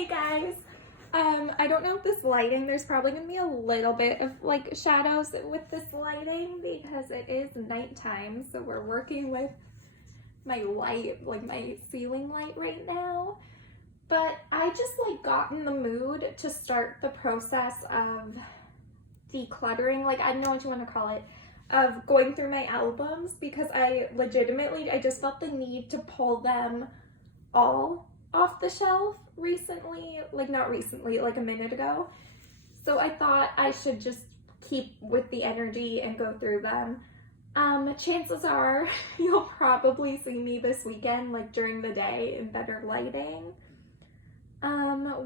Hey guys, I don't know if this lighting, there's probably gonna be a little bit of like shadows with this lighting because it is nighttime, so we're working with my light, like my ceiling light right now. But I just like got in the mood to start the process of decluttering, like I don't know what you want to call it, of going through my albums because I just felt the need to pull them all off the shelf recently, like not recently, like a minute ago. So I thought I should just keep with the energy and go through them. Chances are you'll probably see me this weekend, like during the day in better lighting. Because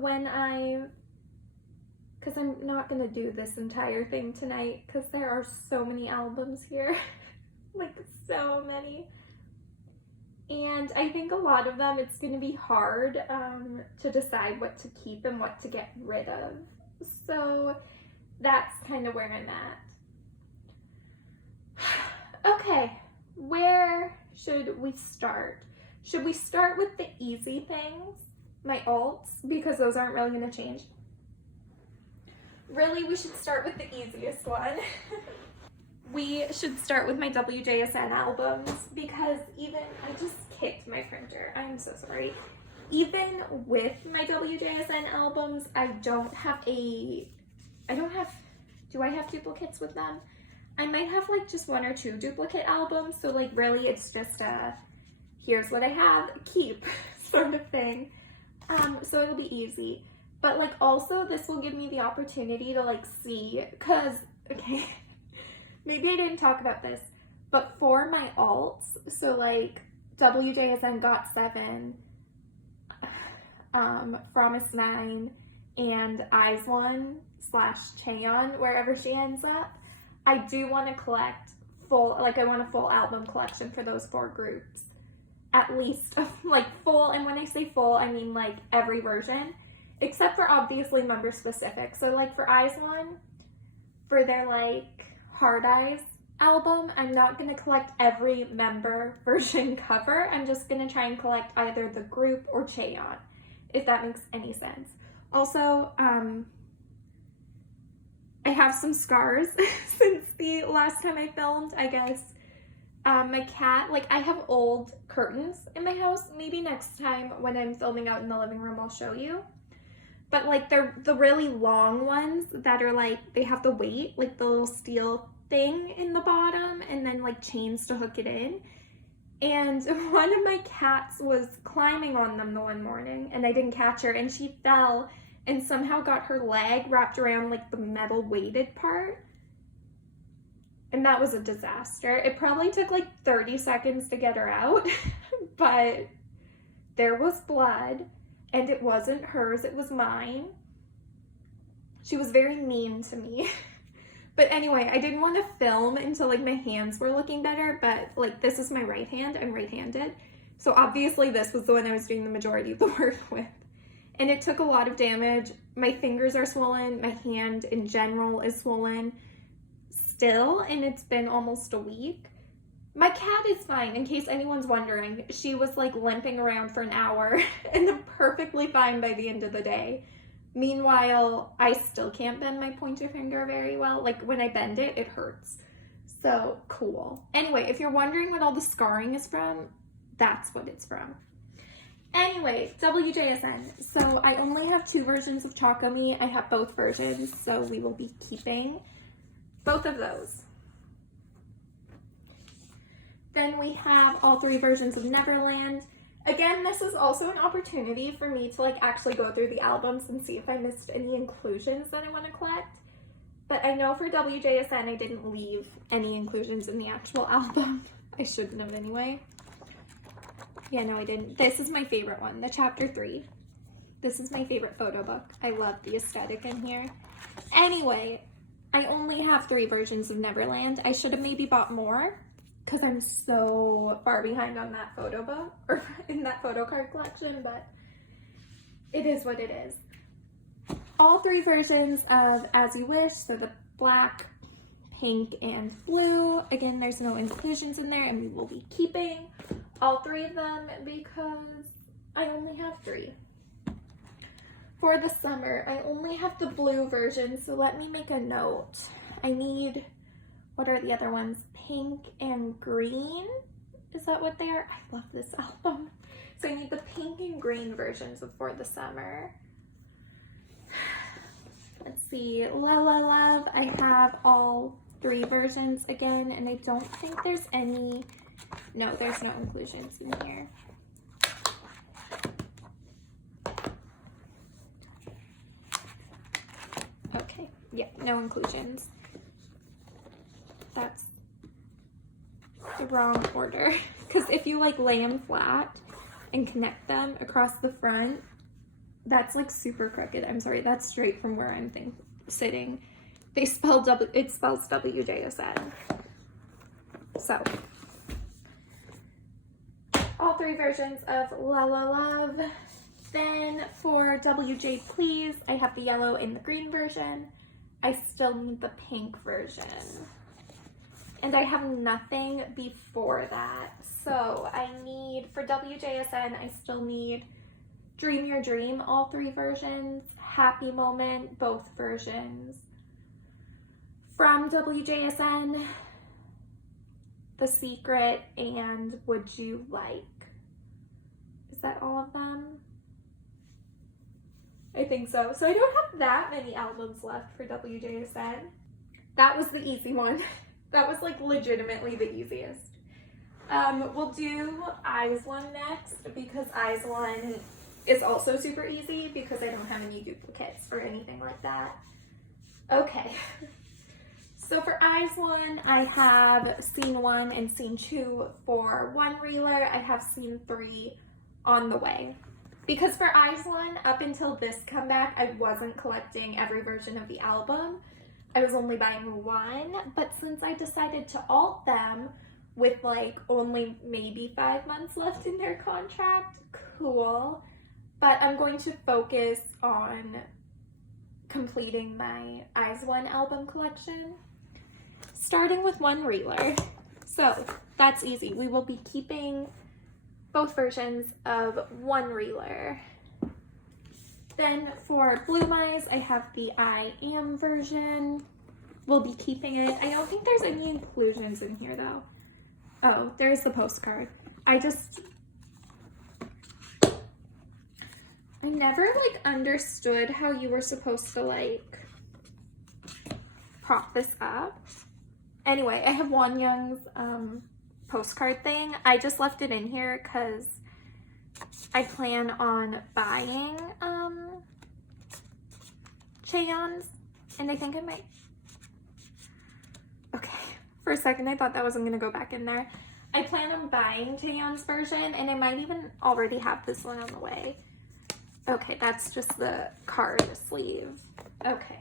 I'm not gonna do this entire thing tonight because there are so many albums here, like so many. And I think a lot of them, it's going to be hard to decide what to keep and what to get rid of. So that's kind of where I'm at. Okay, where should we start? Should we start with the easy things, my alts, because those aren't really going to change? Really, we should start with the easiest one. We should start with my WJSN albums because I just kicked my printer. I'm so sorry. Even with my WJSN albums, do I have duplicates with them? I might have like just 1 or 2 duplicate albums. So like really it's just here's what I have, keep sort of thing. So it'll be easy. But like also this will give me the opportunity to like see, okay, maybe I didn't talk about this, but for my alts, so like WJSN Got 7, Promise 9, and Eyes 1 / Chaeyeon, wherever she ends up, I do want to collect I want a full album collection for those 4 groups. At least, like full, and when I say full, I mean like every version, except for obviously member specific. So like for Eyes 1, for their like Hard Eyes album, I'm not going to collect every member version cover. I'm just going to try and collect either the group or Chaeyeon, if that makes any sense. Also, I have some scars since the last time I filmed, I guess. My cat, like I have old curtains in my house. Maybe next time when I'm filming out in the living room, I'll show you. But like they're the really long ones that are like, they have the weight, like the little steel thing in the bottom and then like chains to hook it in. And one of my cats was climbing on them the one morning and I didn't catch her and she fell and somehow got her leg wrapped around like the metal weighted part. And that was a disaster. It probably took like 30 seconds to get her out, but there was blood. And it wasn't hers, it was mine. She was very mean to me. But anyway, I didn't want to film until like my hands were looking better, but like this is my right hand, I'm right-handed. So obviously this was the one I was doing the majority of the work with. And it took a lot of damage. My fingers are swollen, my hand in general is swollen still, and it's been almost a week. My cat is fine, in case anyone's wondering. She was like limping around for an hour and then perfectly fine by the end of the day. Meanwhile, I still can't bend my pointer finger very well. Like when I bend it, it hurts. So cool. Anyway, if you're wondering what all the scarring is from, that's what it's from. Anyway, WJSN. So I only have 2 versions of Chocomi. I have both versions, so we will be keeping both of those. Then we have all 3 versions of Neverland. Again, this is also an opportunity for me to like actually go through the albums and see if I missed any inclusions that I want to collect. But I know for WJSN I didn't leave any inclusions in the actual album. I shouldn't have anyway. Yeah, no I didn't. This is my favorite one, the chapter 3. This is my favorite photo book. I love the aesthetic in here. Anyway, I only have 3 versions of Neverland. I should have maybe bought more, because I'm so far behind on that photo book, or in that photo card collection, but it is what it is. All 3 versions of As You Wish, so the black, pink, and blue. Again, there's no inclusions in there, and we will be keeping all 3 of them because I only have 3. for the summer, I only have the blue version, so let me make a note. I need, what are the other ones? Pink and green? Is that what they are? I love this album. So I need the pink and green versions of For the Summer. Let's see, La La Love, I have all 3 versions again, and I don't think there's any, no, there's no inclusions in here. Okay, yeah, no inclusions. That's the wrong order. Because if you like lay them flat and connect them across the front, that's like super crooked. I'm sorry, that's straight from where I'm sitting. They spell it spells WJSN. So, all 3 versions of La La Love. Then for WJ Please, I have the yellow and the green version. I still need the pink version. And I have nothing before that. So I need, for WJSN, I still need Dream Your Dream, all 3 versions. Happy Moment, both versions. From WJSN, The Secret, and Would You Like. Is that all of them? I think so. So I don't have that many albums left for WJSN. That was the easy one. That was like legitimately the easiest. We'll do Eyes One next because Eyes One is also super easy because I don't have any duplicates or anything like that. Okay. So for Eyes One, I have Scene 1 and Scene 2 for one reeler. I have Scene 3 on the way. Because for Eyes One, up until this comeback, I wasn't collecting every version of the album. I was only buying one, but since I decided to alt them with like only maybe 5 months left in their contract, cool. But I'm going to focus on completing my Eyes One album collection, starting with one reeler. So that's easy. We will be keeping both versions of one reeler. Then for Blue Eyes, I have the I Am version. We'll be keeping it. I don't think there's any inclusions in here though. Oh, there's the postcard. I never like understood how you were supposed to like prop this up. Anyway, I have Wonyoung's postcard thing. I just left it in here because I plan on buying Chaeyeon's, and I think I might. Okay, for a second I thought that wasn't gonna go back in there. I plan on buying Chaeyeon's version, and I might even already have this one on the way. Okay, that's just the card sleeve. Okay.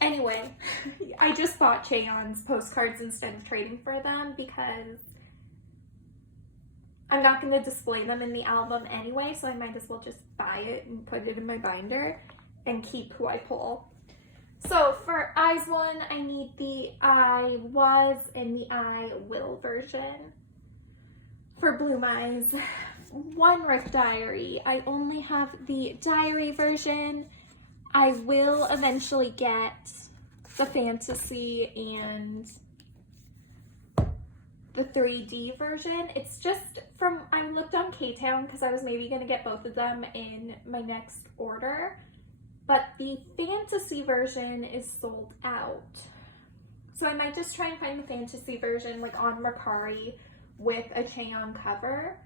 Anyway, I just bought Chaeyeon's postcards instead of trading for them because I'm not going to display them in the album anyway, so I might as well just buy it and put it in my binder and keep who I pull. So for Eyes One, I need the I Was and the I Will version. For Blue Eyes, One Rick Diary. I only have the diary version. I will eventually get the fantasy and the 3D version. It's just from, I looked on K-Town because I was maybe going to get both of them in my next order, but the fantasy version is sold out. So I might just try and find the fantasy version like on Mercari with a Chaeyeon cover.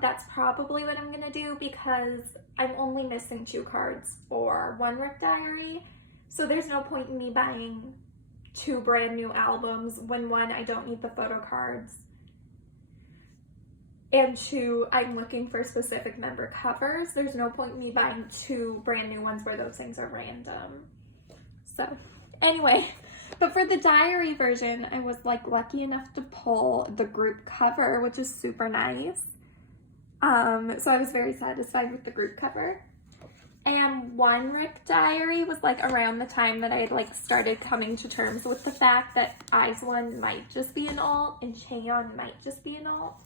That's probably what I'm gonna do because I'm only missing 2 cards for One Rick Diary. So there's no point in me buying 2 brand new albums when 1, I don't need the photo cards, and 2, I'm looking for specific member covers. There's no point in me buying 2 brand new ones where those things are random. So anyway, but for the diary version, I was like lucky enough to pull the group cover, which is super nice. So I was very satisfied with the group cover. And One Rick Diary was like around the time that I had like started coming to terms with the fact that Eyes One might just be an alt and Chaeyeon might just be an alt.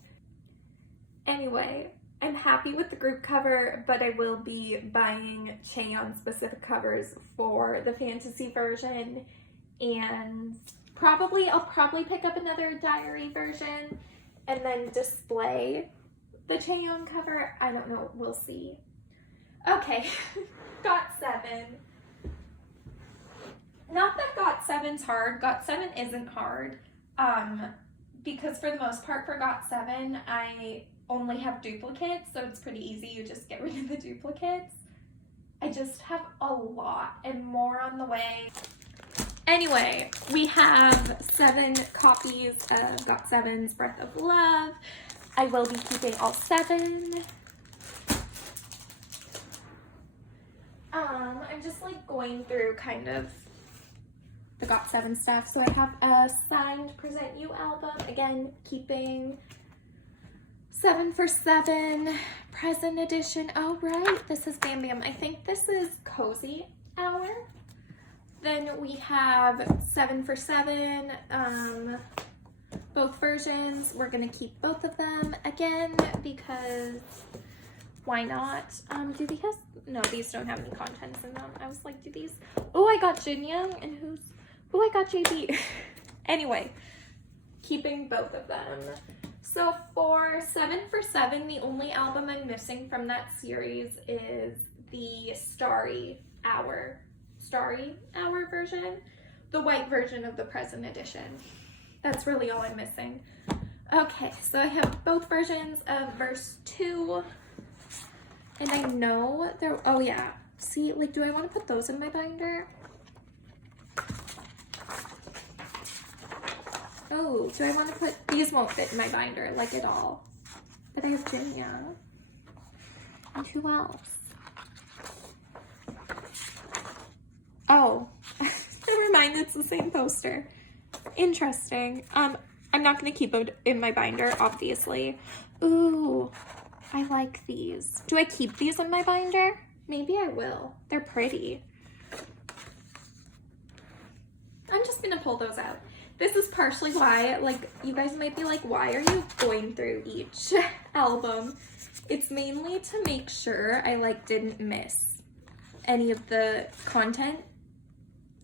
Anyway, I'm happy with the group cover, but I will be buying Chaeyeon specific covers for the fantasy version, and I'll probably pick up another diary version and then display the Chaeyeon cover. I don't know, we'll see. Okay, GOT7. Not that GOT7's hard. GOT7 isn't hard. Because for the most part for GOT7, I only have duplicates, so it's pretty easy. You just get rid of the duplicates. I just have a lot and more on the way. Anyway, we have 7 copies of GOT7's Breath of Love. I will be keeping all 7. I'm just like going through kind of the GOT7 stuff. So I have a signed Present You album. Again, keeping 7 for 7 present edition. Oh right, this is Bam Bam. I think this is Cozy Hour. Then we have 7 for 7, both versions. We're gonna keep both of them again because why not? Do these? No, these don't have any contents in them. I was like, do these? Oh, I got Jin Young, and who's? Oh, I got JB. Anyway, keeping both of them. So for 7 for 7, the only album I'm missing from that series is the Starry Hour version, the white version of the present edition. That's really all I'm missing. Okay, so I have both versions of verse 2, and I know they're, oh yeah, see, like, do I want to put those in my binder? Oh, do I want to put, these won't fit in my binder, like, at all. But I have Jinya. And who else? Oh, never mind, it's the same poster. Interesting. I'm not going to keep it in my binder, obviously. Ooh, I like these. Do I keep these in my binder? Maybe I will. They're pretty. I'm just going to pull those out. This is partially why, like, you guys might be like, why are you going through each album? It's mainly to make sure I, like, didn't miss any of the content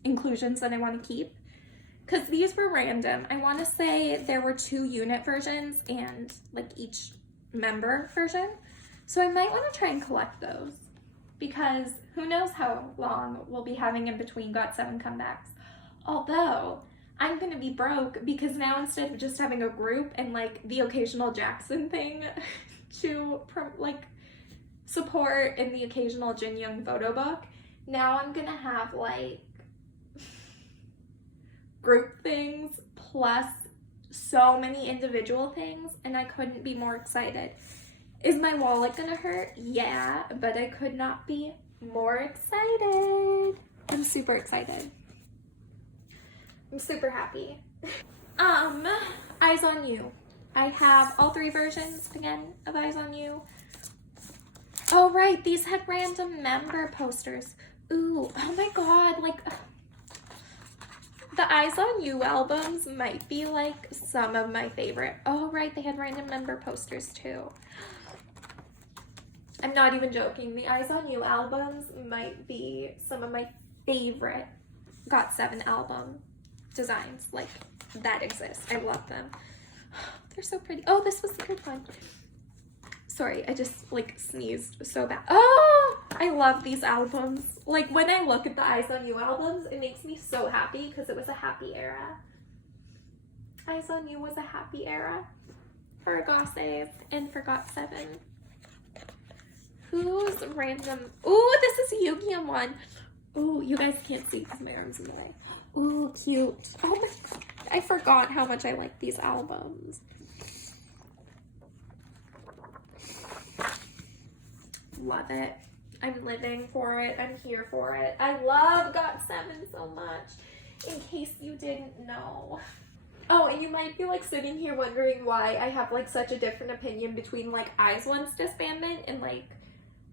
inclusions that I want to keep. Because these were random. I want to say there were 2 unit versions and, like, each member version. So I might want to try and collect those. Because who knows how long we'll be having in between GOT7 comebacks. Although, I'm going to be broke because now instead of just having a group and, like, the occasional Jackson thing to, like, support in the occasional Jin Young photo book, now I'm going to have, like, group things plus so many individual things, and I couldn't be more excited. Is my wallet gonna hurt? Yeah, but I could not be more excited. I'm super excited. I'm super happy. Eyes on You. I have all 3 versions again of Eyes on You. Oh right, these had random member posters. Ooh, oh my god, like, the Eyes on You albums might be, like, some of my favorite. Oh, right, they had random member posters, too. I'm not even joking. The Eyes on You albums might be some of my favorite GOT7 album designs, like, that exist. I love them. They're so pretty. Oh, this was the good one. Sorry, I just, like, sneezed so bad. Oh, I love these albums. Like, when I look at the Eyes on You albums, it makes me so happy because it was a happy era. Eyes on You was a happy era for GOT7 and for GOT7. Who's random? Ooh, this is a Yu-Gi-Oh one. Ooh, you guys can't see because my arm's in the way. Ooh, cute. Oh my god, I forgot how much I like these albums. Love it. I'm living for it. I'm here for it. I love GOT7 so much, in case you didn't know. Oh, and you might be, like, sitting here wondering why I have, like, such a different opinion between, like, IZ*ONE's disbandment and, like,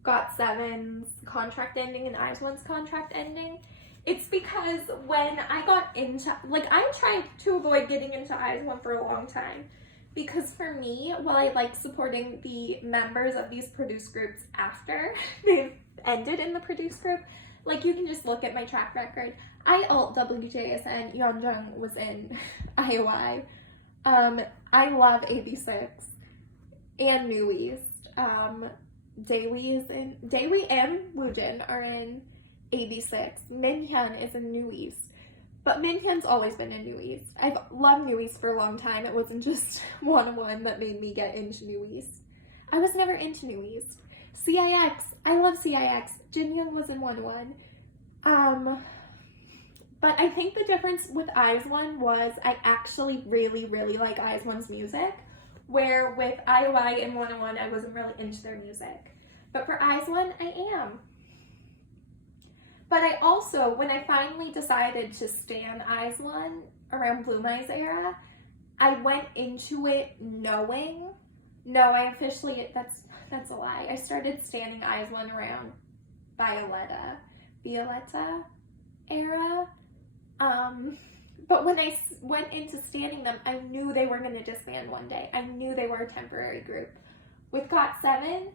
GOT7's contract ending and IZ*ONE's contract ending. It's because when I got into, like, I tried to avoid getting into IZ*ONE for a long time because for me, while I like supporting the members of these produced groups after they've ended in the produced group, like you can just look at my track record. I ult WJSN, Yeonjung was in IOI. I love AB6 and New East. Daewoo and Woojin are in AB6. Minhyun is in New East. But Minhyun's always been in New East. I've loved New East for a long time. It wasn't just 101 that made me get into New East. I was never into New East. CIX, I love CIX. Jinyoung was in 101. But I think the difference with IZ*ONE was I actually really, really like IZ*ONE's music, where with IOI and 101 I wasn't really into their music. But for IZ*ONE, I am. But I also, when I finally decided to stan IZ*ONE around Blue Eyes era, I went into it knowing, no, I officially, that's a lie. I started standing IZ*ONE around Violetta era. But when I went into standing them, I knew they were going to disband one day. I knew they were a temporary group. With GOT7,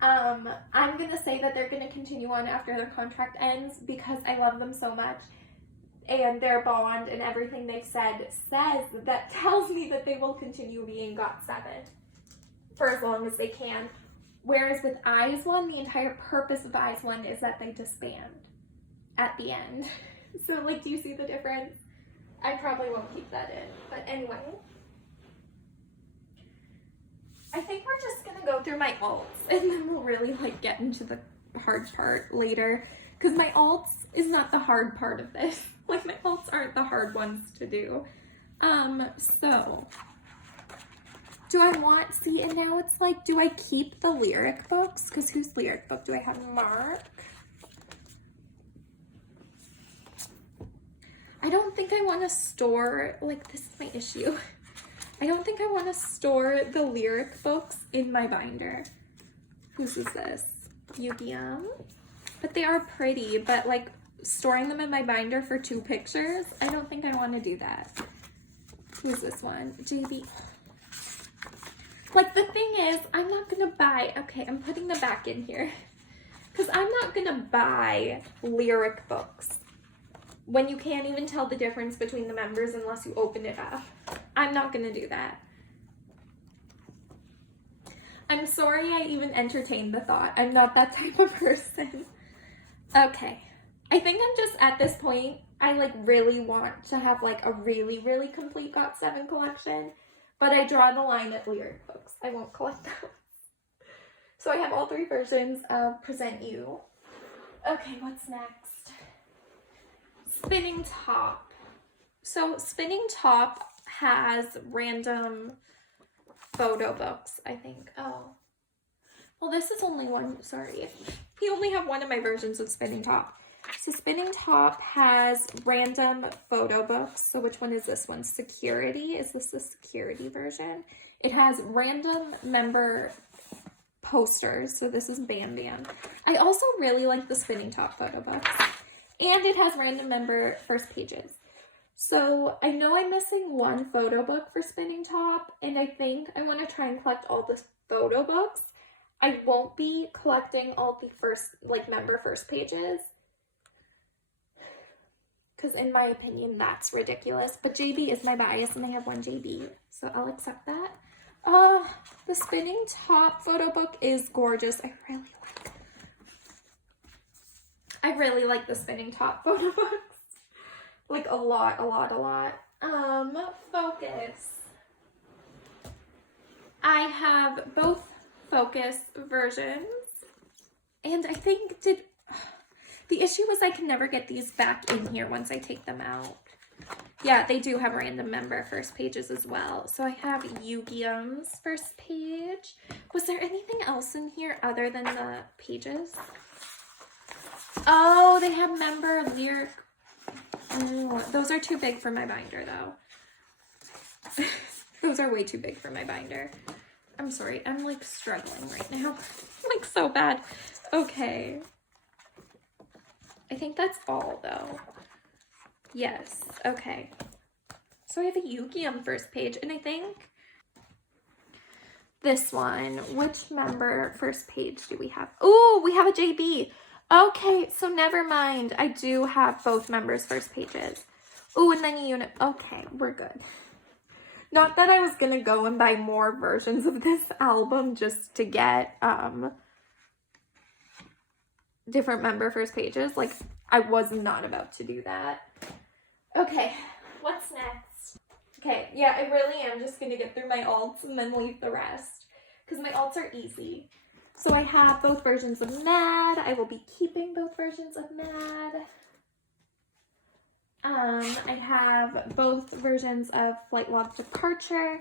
I'm going to say that they're going to continue on after their contract ends because I love them so much. And their bond and everything they've said that tells me that they will continue being GOT7 for as long as they can. Whereas with IZ*ONE, the entire purpose of IZ*ONE is that they disband at the end. So, like, do you see the difference? I probably won't keep that in. But anyway, I think we're just going to go through my ults and then we'll really, like, get into the hard part later. Because my ults is not the hard part of this. Like, my ults aren't the hard ones to do. So, do I want, see, and now it's like, do I keep the lyric books? Because whose lyric book do I have? Mark? I don't think I want to store, like, this is my issue. I don't think I want to store the lyric books in my binder. Whose is this? Yugium. But they are pretty, but, like, storing them in my binder for 2 pictures, I don't think I want to do that. Who's this one? JB. Like, the thing is, I'm not going to buy, okay, I'm putting the back in here. Because I'm not going to buy lyric books when you can't even tell the difference between the members unless you open it up. I'm not going to do that. I'm sorry I even entertained the thought. I'm not that type of person. Okay. I think I'm just at this point, I like really want to have like a really, really complete GOT7 collection, but I draw the line at lyric books. I won't collect those. So I have all 3 versions of Present You. Okay, what's next? Spinning Top. So Spinning Top has random photo books, I think. Oh. Well, this is only one, sorry. We only have one of my versions of Spinning Top. So Spinning Top has random photo books. So which one is this one? Security. Is this the security version? It has random member posters. So this is Bam Bam. I also really like the Spinning Top photo books. And it has random member first pages. So I know I'm missing one photo book for Spinning Top, and I think I want to try and collect all the photo books. I won't be collecting all the first, like, member first pages, because in my opinion, that's ridiculous. But JB is my bias, and I have one JB, so I'll accept that. The Spinning Top photo book is gorgeous. I really like the Spinning Top photo books. Like, a lot. Focus. I have both Focus versions, and I think the issue was I can never get these back in here once I take them out. Yeah, they do have random member first pages as well. So I have Yugium's first page. Was there anything else in here other than the pages? Oh, they have member lyric. Oh, those are too big for my binder, though. Those are way too big for my binder. I'm sorry. I'm, like, struggling right now. Like, so bad. Okay. I think that's all, though. Yes. Okay. So I have a Yugium first page, and I think this one. Which member first page do we have? Oh, we have a JB. Okay, so never mind. I do have both members first pages. Oh, and then a unit. Okay, we're good. Not that I was gonna go and buy more versions of this album just to get different member first pages. Like, I was not about to do that. Okay, what's next? Okay, yeah, I really am just gonna get through my alts and then leave the rest, because my alts are easy. So I have both versions of Mad. I will be keeping both versions of Mad. I have both versions of Flight Log Departure.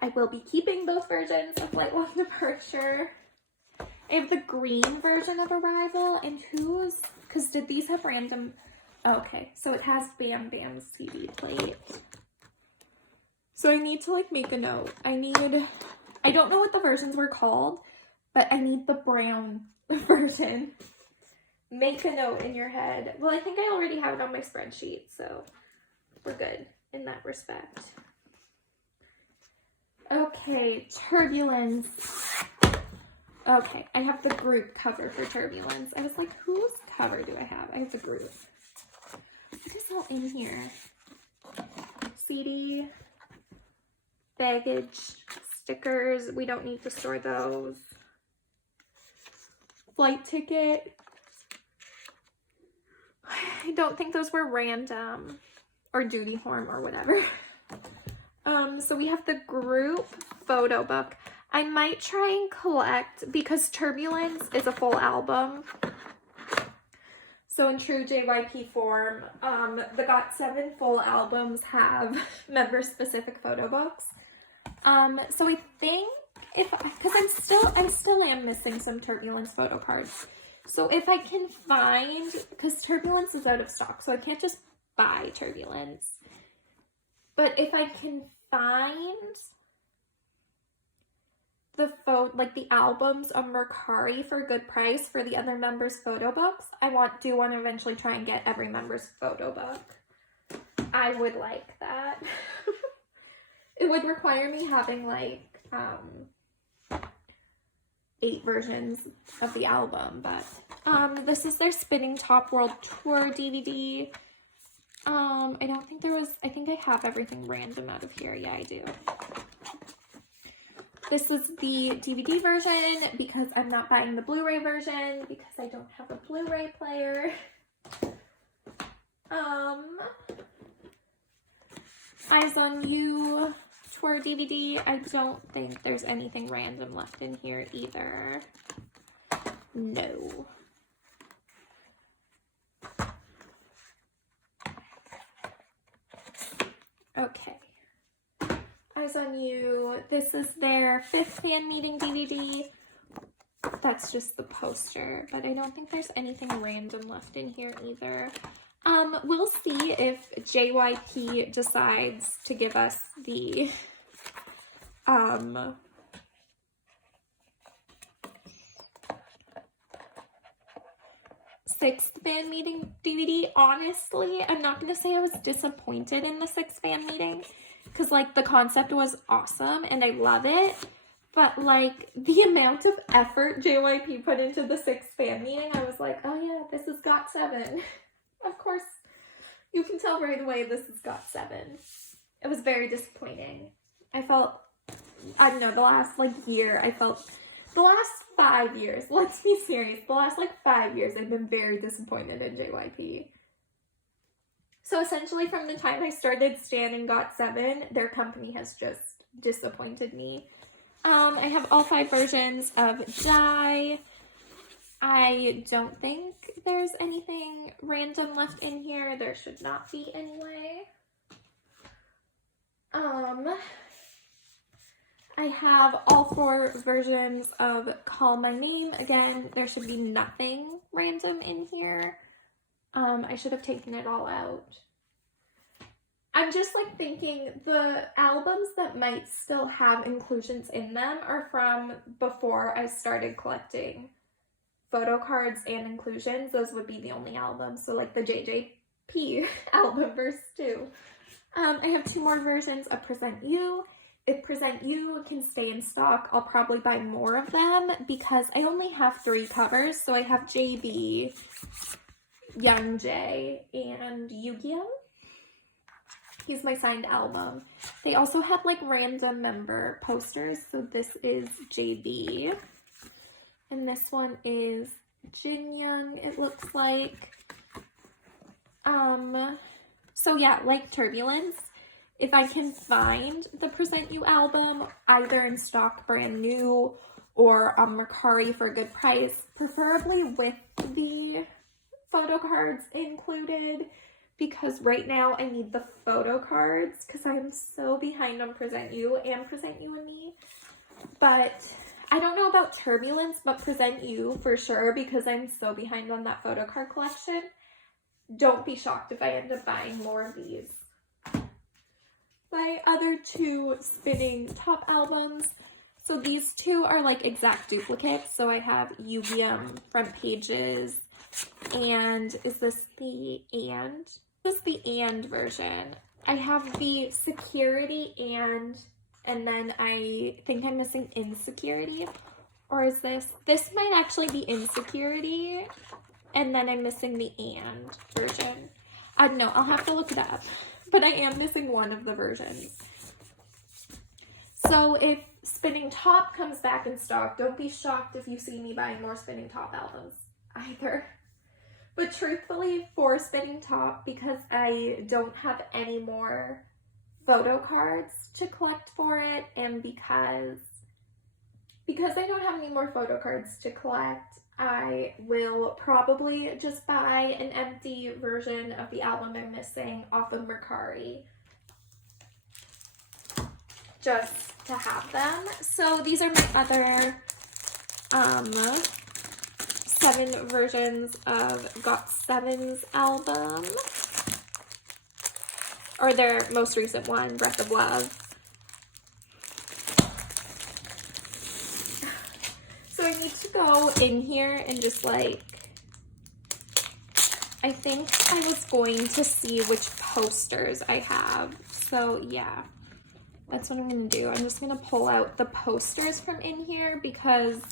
I will be keeping both versions of Flight Log Departure. I have the green version of Arrival, and whose, because did these have random, okay, so it has Bam Bam's CD plate. So I need to like make a note. I don't know what the versions were called, but I need the brown version. Make a note in your head. Well, I think I already have it on my spreadsheet, so we're good in that respect. Okay, Turbulence. Okay, I have the group cover for Turbulence. I was like, whose cover do I have? I have the group. What is all in here? CD, baggage, stickers. We don't need to store those. Flight ticket. I don't think those were random, or duty horn or whatever. So we have the group photo book. I might try and collect, because Turbulence is a full album. So in true JYP form, the GOT7 full albums have member-specific photo books. So I think because I still am missing some Turbulence photo cards. So if I can find, because Turbulence is out of stock, so I can't just buy Turbulence. But if I can find the the albums of Mercari for a good price for the other members' photo books, I do want to eventually try and get every member's photo book. I would like that. It would require me having like 8 versions of the album, but this is their Spinning Top World Tour DVD. I don't think there was, I think I have everything random out of here. Yeah, I do. This was the DVD version because I'm not buying the Blu-ray version because I don't have a Blu-ray player. Eyes on You tour DVD. I don't think there's anything random left in here either. No. Okay. Eyes on You. This is their 5th fan meeting DVD. That's just the poster, but I don't think there's anything random left in here either. We'll see if JYP decides to give us the 6th fan meeting DVD. Honestly, I'm not gonna say I was disappointed in the 6th fan meeting, because like the concept was awesome and I love it, but like the amount of effort JYP put into the 6th fan meeting, I was like, oh yeah, this is GOT7. Of course, you can tell right away this is GOT7. It was very disappointing. I felt, I don't know, the last like year, the last 5 years, let's be serious, the last like 5 years I've been very disappointed in JYP. So essentially from the time I started standing GOT7, their company has just disappointed me. I have all 5 versions of Jai. I don't think there's anything random left in here. There should not be anyway. I have all 4 versions of Call My Name. Again, there should be nothing random in here. I should have taken it all out. I'm just like thinking the albums that might still have inclusions in them are from before I started collecting photo cards and inclusions. Those would be the only albums. So like the JJP album verse 2. I have 2 more versions of Present You. if Present You can stay in stock, I'll probably buy more of them because I only have 3 covers. So I have JB, Young Jae, and Yu-Gi-Oh! He's my signed album. They also had like random member posters. So this is JB. And this one is Jin Young, it looks like. So yeah, like Turbulence, if I can find the Present You album, either in stock brand new or on Mercari for a good price, preferably with the photo cards included, because right now I need the photo cards because I'm so behind on Present You and Present You and Me. But I don't know about Turbulence, but Present You for sure because I'm so behind on that photo card collection. Don't be shocked if I end up buying more of these. My other 2 spinning top albums. So these 2 are like exact duplicates. So I have Yu-Gi-Oh! Front pages. And is this the and? This is the and version. I have the security and then I think I'm missing insecurity. Or is this? This might actually be insecurity. And then I'm missing the and version. I don't know, I'll have to look it up. But I am missing one of the versions. So if Spinning Top comes back in stock, don't be shocked if you see me buying more Spinning Top albums either. But truthfully, for Spinning Top, because I don't have any more photo cards to collect for it, and because I don't have any more photo cards to collect, I will probably just buy an empty version of the album I'm missing off of Mercari just to have them. So these are my other 7 versions of GOT7's album, or their most recent one, Breath of Love. So I need to go in here and just like, I think I was going to see which posters I have. So yeah, that's what I'm going to do. I'm just going to pull out the posters from in here because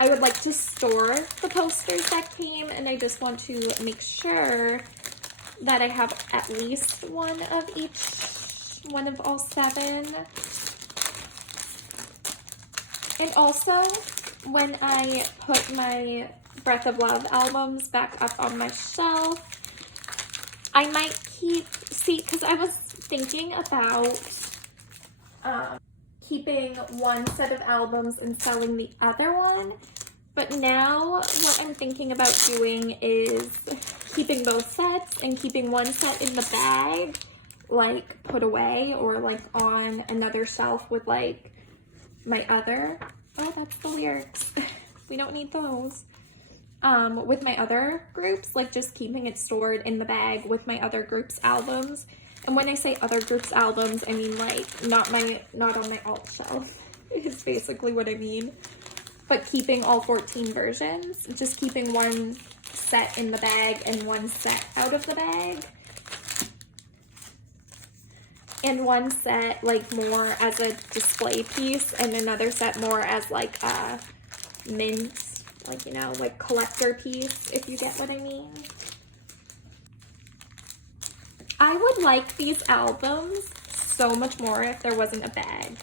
I would like to store the posters that came, and I just want to make sure that I have at least one of each, one of all 7. And also, when I put my Breath of Love albums back up on my shelf, I might because I was thinking about keeping one set of albums and selling the other one, but now what I'm thinking about doing is keeping both sets and keeping one set in the bag, like put away or like on another shelf with like my other, oh, that's the lyrics. We don't need those. With my other groups, like just keeping it stored in the bag with my other groups' albums. And when I say other groups' albums, I mean like not on my alt shelf is basically what I mean. But keeping all 14 versions, just keeping one set in the bag and one set out of the bag. And one set like more as a display piece and another set more as like a mint, like, you know, like collector piece, if you get what I mean. I would like these albums so much more if there wasn't a bag.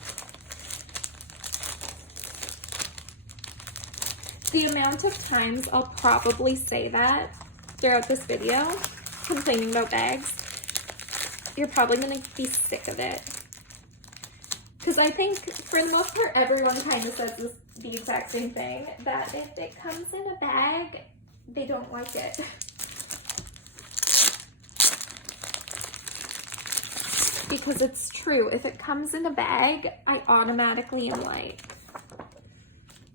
The amount of times I'll probably say that throughout this video, complaining about bags, you're probably gonna be sick of it. Because I think for the most part, everyone kind of says the exact same thing, that if it comes in a bag, they don't like it. Because it's true, if it comes in a bag, I automatically am like,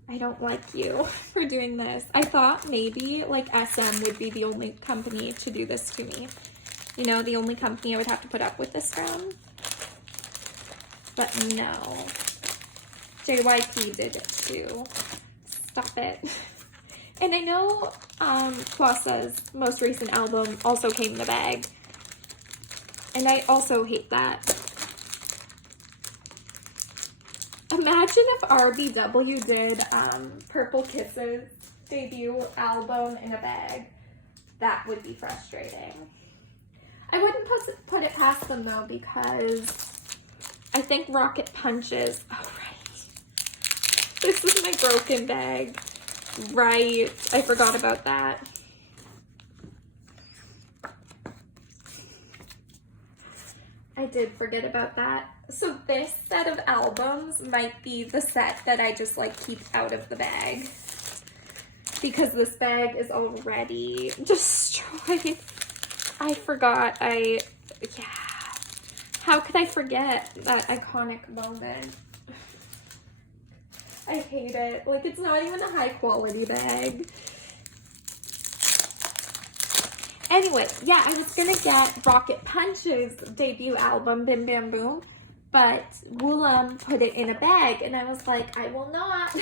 I don't like you for doing this. I thought maybe like SM would be the only company to do this to me. You know, the only company I would have to put up with this from. But no. JYP did it too. Stop it. And I know Plaza's most recent album also came in a bag. And I also hate that. Imagine if RBW did Purple Kisses debut album in a bag. That would be frustrating. I wouldn't put it past them though, because I think Rocket Punches, oh right, this is my broken bag, right, I forgot about that. I did forget about that. So this set of albums might be the set that I just like keep out of the bag, because this bag is already destroyed. I forgot, yeah. How could I forget that iconic moment? I hate it. Like, it's not even a high quality bag. Anyway, yeah, I was gonna get Rocket Punch's debut album, Bim Bam Boom, but Woolam put it in a bag, and I was like, I will not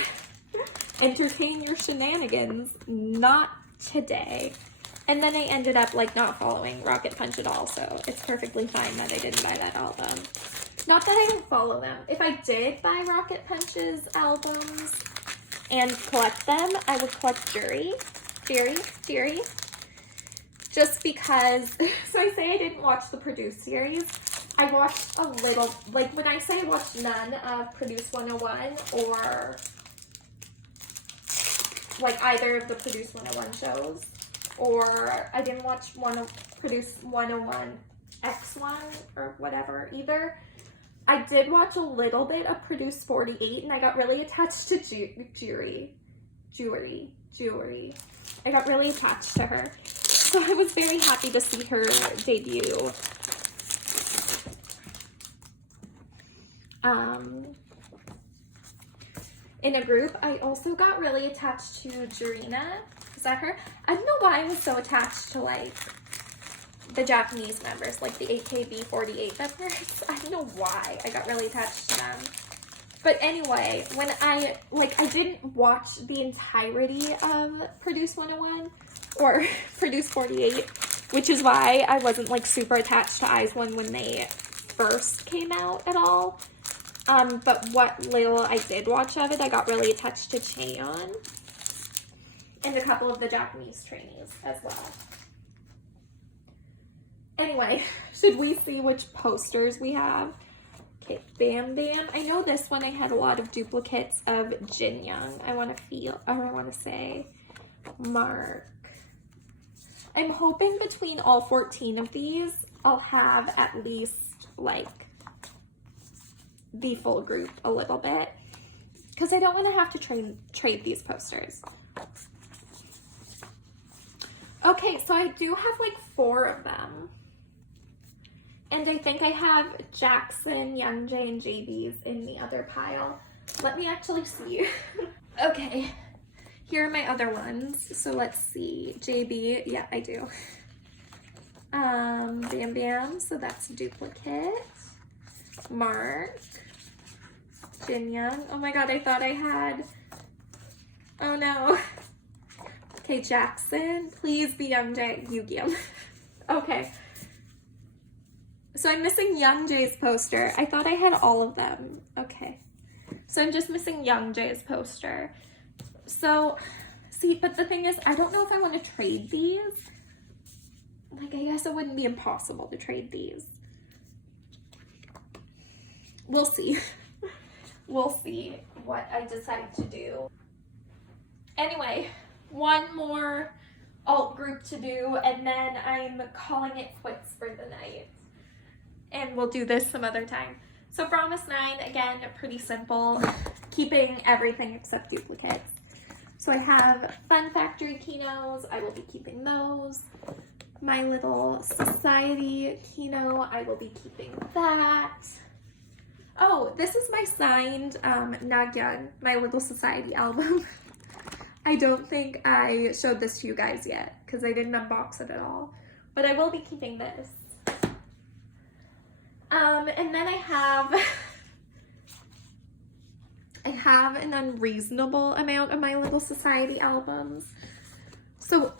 entertain your shenanigans. Not today. And then I ended up like not following Rocket Punch at all, so it's perfectly fine that I didn't buy that album. Not that I don't follow them. If I did buy Rocket Punch's albums and collect them, I would collect Jury. Just because, so I say I didn't watch the Produce series. I watched a little, like when I say I watched none of Produce 101 or like either of the Produce 101 shows, or I didn't watch Produce 101 X1 or whatever either. I did watch a little bit of Produce 48 and I got really attached to Jury. I got really attached to her. So I was very happy to see her debut. In a group, I also got really attached to Jurina. Is that her? I don't know why I was so attached to like the Japanese members, like the AKB48 members. I don't know why I got really attached to them. But anyway, when I didn't watch the entirety of Produce 101 or Produce 48, which is why I wasn't like super attached to IZ*ONE when they first came out at all. But what little I did watch of it, I got really attached to Chaeyeon and a couple of the Japanese trainees as well. Anyway, should we see which posters we have? Okay, Bam Bam. I know this one I had a lot of duplicates of Jin Young. I want to say Mark. I'm hoping between all 14 of these, I'll have at least like the full group a little bit, because I don't want to have to trade these posters. Okay, so I do have like 4 of them. And I think I have Jackson, Youngjae, and JB's in the other pile. Let me actually see. Okay, here are my other ones. So let's see. JB, yeah, I do. Bam Bam, so that's a duplicate. Mark. Jin Young. Oh my god, I thought I had. Oh no. Okay, Jackson. Please be Youngjae. Yu-Gi-Oh. Okay. So I'm missing Youngjae's poster. I thought I had all of them. Okay. So I'm just missing Youngjae's poster. So, see, but the thing is, I don't know if I want to trade these. Like, I guess it wouldn't be impossible to trade these. We'll see. We'll see what I decide to do. Anyway, one more alt group to do, and then I'm calling it quits for the night. And we'll do this some other time. So Promise 9, again, pretty simple. Keeping everything except duplicates. So I have Fun Factory Kinos. I will be keeping those. My Little Society Kino. I will be keeping that. Oh, this is my signed Nagyan, My Little Society album. I don't think I showed this to you guys yet because I didn't unbox it at all. But I will be keeping this. And then I have an unreasonable amount of My Little Society albums. So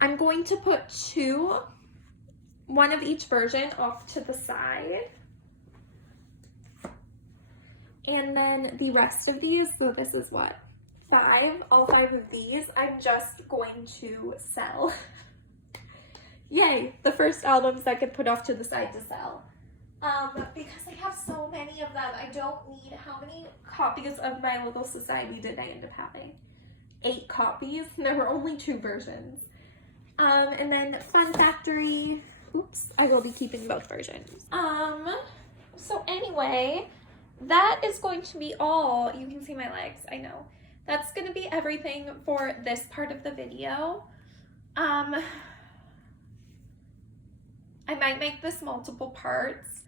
I'm going to put 2, one of each version, off to the side. And then the rest of these, so this is what? 5? All 5 of these, I'm just going to sell. Yay, the first albums I could put off to the side to sell. Because I have so many of them. I don't need, how many copies of My Little Society did I end up having? 8 copies. There were only 2 versions. And then Fun Factory. Oops, I will be keeping both versions. So anyway, that is going to be all. You can see my legs, I know. That's going to be everything for this part of the video. I might make this multiple parts.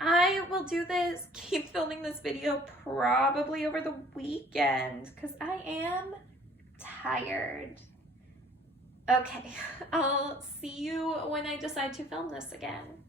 I will do this, keep filming this video probably over the weekend because I am tired. Okay, I'll see you when I decide to film this again.